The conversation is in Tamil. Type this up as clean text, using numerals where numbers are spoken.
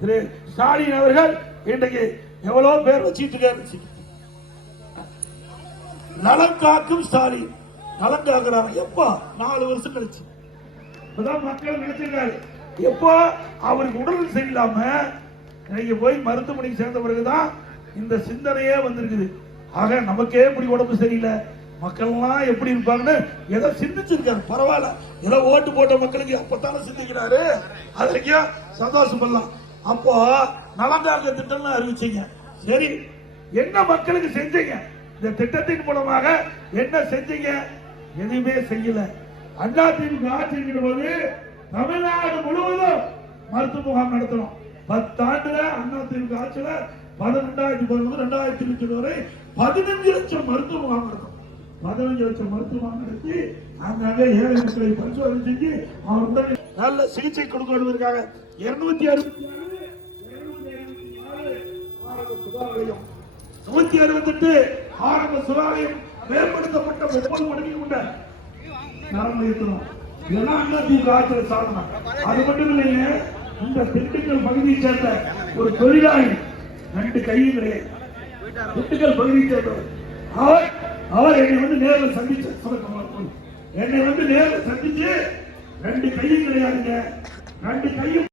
திரு ஸ்டாலின் அவர்கள் இன்றைக்கு எவ்வளவு பேர் வச்சிட்டு இருக்காரு. நலம் காக்கும் ஸ்டாலின் நலம் காக்குறாங்க. எப்பா 4 வருஷம் கழிச்சு இப்பதான் மக்கள் நினைச்சிருக்காரு. எப்போ அவருக்கு உடல் சரியில்லாம நீங்க போய் மருத்துவமனைக்கு சேர்ந்த பிறகுதான் இந்த சிந்தனையே வந்திருக்குது. ஆக நமக்கே இப்படி உடம்பு சரியில்லை, மக்கள் எல்லாம் எப்படி இருப்பாங்கன்னு ஏதோ சிந்திச்சிருக்காரு. பரவாயில்ல, ஏதோ ஓட்டு போட்ட மக்களுக்கு அப்பத்தான சிந்திக்கிறாரு. அதற்கே சந்தோஷம் பண்ணலாம். அப்போ நலங்காக்க திட்டம் அறிவிச்சீங்க. சரி, என்ன மக்களுக்கு செஞ்சீங்க? இந்த திட்டத்தின் மூலமாக என்ன செஞ்சீங்க? எதுவுமே செய்யல. அதிமுக ஆட்சி இருக்கிற போது தமிழ்நாடு முழுவதும் மருத்துவ முகாம் நடத்தணும். 10 ஆண்டுல அதிமுக ஆட்சியில 2011-2020 வரை 15 லட்சம் மருத்துவ முகாம் நடத்தணும். 15 லட்சம் மருத்துவ முகாம் நடத்தி அங்கங்க ஏழை மக்களை பரிசோதனை செஞ்சு அவர் நல்ல சிகிச்சை கொடுக்கிறதுக்காக 168 ஆரம்ப சுகாதாரம் மேம்படுத்தப்பட்ட 30 மடங்கு கொண்ட நரம்பு ஏற்றணும். இதெல்லாம் அதிமுக ஆட்சியில் சாதனை. அது மட்டும் இல்லைங்க, இந்த திண்டுக்கல் பகுதியை சேர்ந்த ஒரு தொழிலாளி 2 கையும் கிடையாது. திண்டுக்கல் பகுதியை சேர்ந்தவர் அவர் என்னை வந்து நேரில் சந்திச்சு என்னை வந்து நேரில் சந்திச்சு 2 கையும் கிடையாதுங்க. 2 கையும்